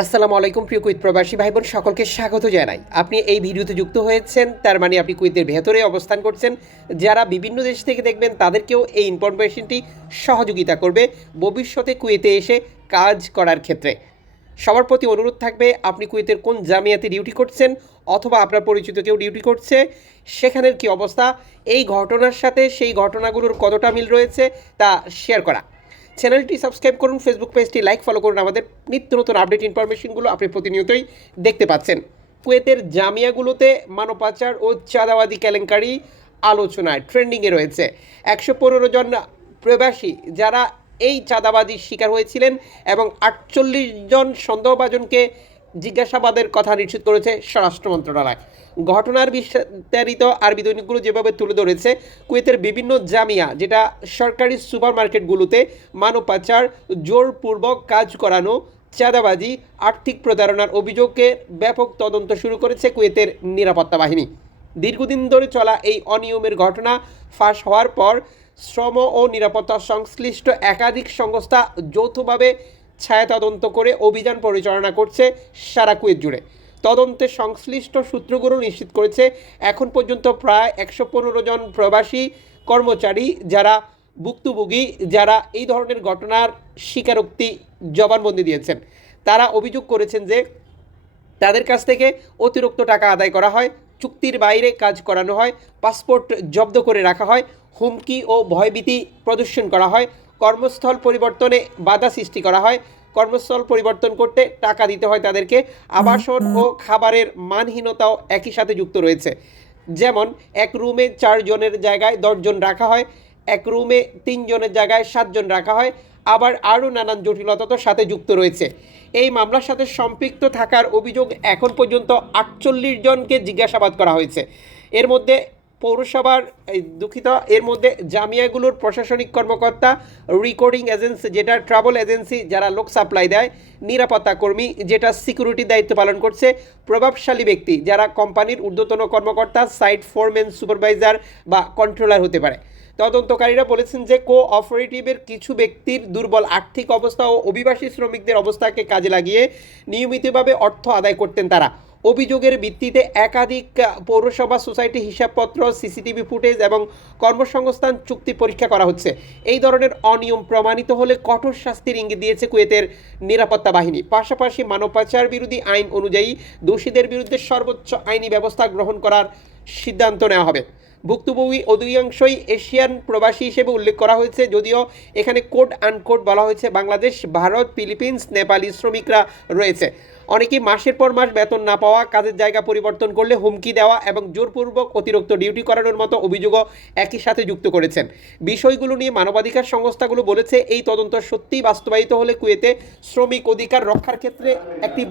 আসসালামু আলাইকুম, প্রিয় কুইত প্রবাসী ভাই বোন সকলকে স্বাগত জানাই। আপনি এই ভিডিওতে যুক্ত হয়েছেন, তার মানে আপনি কুইতের ভেতরে অবস্থান করছেন। যারা বিভিন্ন দেশ থেকে দেখবেন, তাদেরকেও এই ইনফরমেশনটি সহযোগিতা করবে ভবিষ্যতে কুয়েতে এসে কাজ করার ক্ষেত্রে। সবার প্রতি অনুরোধ থাকবে, আপনি কুয়েতের কোন জামিয়াতে ডিউটি করছেন অথবা আপনার পরিচিত কেউ ডিউটি করছে, সেখানের কি অবস্থা, এই ঘটনার সাথে সেই ঘটনাগুলোর কতটা মিল রয়েছে তা শেয়ার করা। চ্যানেলটি সাবস্ক্রাইব করুন ফেসবুক পেজটি লাইক ফলো করুন। আমাদের নিত্য নতুন আপডেট ইনফরমেশনগুলো আপনি প্রতিনিয়তই দেখতে পাচ্ছেন। কুয়েতের জামিয়াগুলোতে মানব পাচার ও চাঁদাবাদী কেলেঙ্কারি আলোচনায় ট্রেন্ডিংয়ে রয়েছে। একশো পনেরো জন প্রবাসী যারা এই চাঁদাবাজির শিকার হয়েছিলেন এবং আটচল্লিশ জন সন্দেহভাজনকে জিজ্ঞাসাবাদের কথা নিশ্চিত করেছে স্বরাষ্ট্র মন্ত্রণালয়। ঘটনার বিস্তারিত আরবি দৈনিকগুলো যেভাবে তুলে ধরেছে, কুয়েতের বিভিন্ন জামিয়া, যেটা সরকারি সুপার মার্কেটগুলোতে মানব পাচার জোরপূর্বক কাজ করানো, চাঁদাবাজি, আর্থিক প্রতারণার অভিযোগকে ব্যাপক তদন্ত শুরু করেছে কুয়েতের নিরাপত্তা বাহিনী। দীর্ঘদিন ধরে চলা এই অনিয়মের ঘটনা ফাঁস হওয়ার পর শ্রম ও নিরাপত্তা সংশ্লিষ্ট একাধিক সংস্থা যৌথভাবে ছায়া তদন্ত করে অভিযান পরিচালনা করছে সারা কুয়েত জুড়ে। তদন্তে সংশ্লিষ্ট সূত্রগুলো নিশ্চিত করেছে, এখন পর্যন্ত প্রায় একশো পনেরো জন প্রবাসী কর্মচারী যারা ভুক্তভোগী, যারা এই ধরনের ঘটনার স্বীকারোক্তি জবানবন্দি দিয়েছেন। তারা অভিযোগ করেছেন যে তাদের কাছ থেকে অতিরিক্ত টাকা আদায় করা হয়, চুক্তির বাইরে কাজ করানো হয়, পাসপোর্ট জব্দ করে রাখা হয়, হুমকি ও ভয়ভীতি প্রদর্শন করা হয় কর্মস্থল পরিবর্তনে বাধা সৃষ্টি করা হয়। কর্মস্থল পরিবর্তন করতে টাকা দিতে হয় তাদেরকে। আবাসন ও খাবারের মানহীনতাও একই সাথে যুক্ত রয়েছে। যেমন, এক রুমে চারজনের জায়গায় দশজন রাখা হয়, এক রুমে তিনজনের জায়গায় সাতজন রাখা হয়, আবার আরও নানান জটিলতা তো সাথে যুক্ত রয়েছে। এই মামলার সাথে সম্পৃক্ত থাকার অভিযোগ এখন পর্যন্ত আটচল্লিশ জনকে জিজ্ঞাসাবাদ করা হয়েছে। এর মধ্যে পৌরসভার দুঃখিত, এর মধ্যে জামিয়াগুলোর প্রশাসনিক কর্মকর্তা রেকর্ডিং এজেন্সি যেটা ট্রাভেল এজেন্সি যারা লোক সাপ্লাই দেয়, নিরাপত্তা কর্মী, যেটা সিকিউরিটির দায়িত্ব পালন করছে, প্রভাবশালী ব্যক্তি, যারা কোম্পানির ঊর্ধ্বতন কর্মকর্তা সাইট ফোরম্যান সুপারভাইজার বা কন্ট্রোলার হতে পারে। তদন্তকারীরা বলেছেন যে কো অপারেটিভের কিছু ব্যক্তির দুর্বল আর্থিক অবস্থা ও অভিবাসী শ্রমিকদের অবস্থাকে কাজে লাগিয়ে নিয়মিতভাবে অর্থ আদায় করতেন তারা। অভিযোগের ভিত্তিতে একাধিক পৌরসভা সোসাইটি হিসাবপত্র, সিসিটিভি ফুটেজ এবং কর্মসংস্থান চুক্তি পরীক্ষা করা হচ্ছে। এই ধরনের অনিয়ম প্রমাণিত হলে কঠোর শাস্তির ইঙ্গিত দিয়েছে কুয়েতের নিরাপত্তা বাহিনী। পাশাপাশি মানব পাচার বিরোধী আইন অনুযায়ী দোষীদের বিরুদ্ধে সর্বোচ্চ আইনি ব্যবস্থা গ্রহণ করার সিদ্ধান্ত নেওয়া হবে। ভুক্তভোগী অধিকাংশই এশিয়ান প্রবাসী হিসেবে উল্লেখ করা হয়েছে, যদিও এখানে কোড আনকোড বলা হয়েছে, বাংলাদেশ, ভারত, ফিলিপিন্স, নেপালি শ্রমিকরা রয়েছে। অনেকেই মাসের পর মাস বেতন না পাওয়া, কাজের জায়গা পরিবর্তন করলে হুমকি দেওয়া এবং জোরপূর্বক অতিরিক্ত ডিউটি করানোর মতো অভিযোগও একই সাথে যুক্ত করেছেন। বিষয়গুলো নিয়ে মানবাধিকার সংস্থাগুলো বলেছে, এই তদন্ত সত্যিই বাস্তবায়িত হলে কুয়েতে শ্রমিক অধিকার রক্ষার ক্ষেত্রে একটি